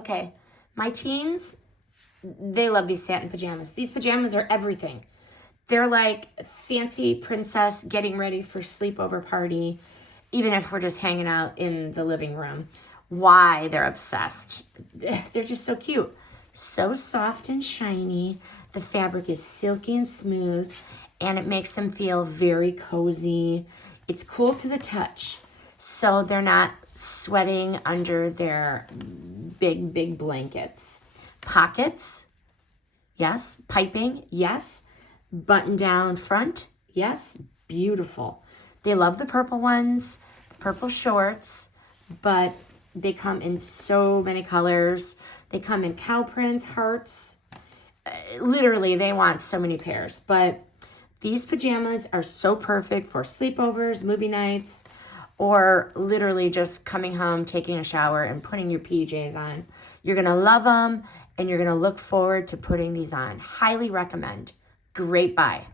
Okay, my teens, they love these satin pajamas. These pajamas are everything. They're like fancy princess getting ready for sleepover party, even if we're just hanging out in the living room. Why they're obsessed. They're just so cute. So soft and shiny. The fabric is silky and smooth, and it makes them feel very cozy. It's cool to the touch, so they're not sweating under their big blankets. Pockets, yes. Piping, yes. Button down front, yes. Beautiful. They love the purple ones, purple shorts, but they come in so many colors. They come in cow prints, hearts. Literally, they want so many pairs. But these pajamas are so perfect for sleepovers, movie nights, or literally just coming home, taking a shower, and putting your PJs on. You're going to love them, and you're going to look forward to putting these on. Highly recommend. Great buy.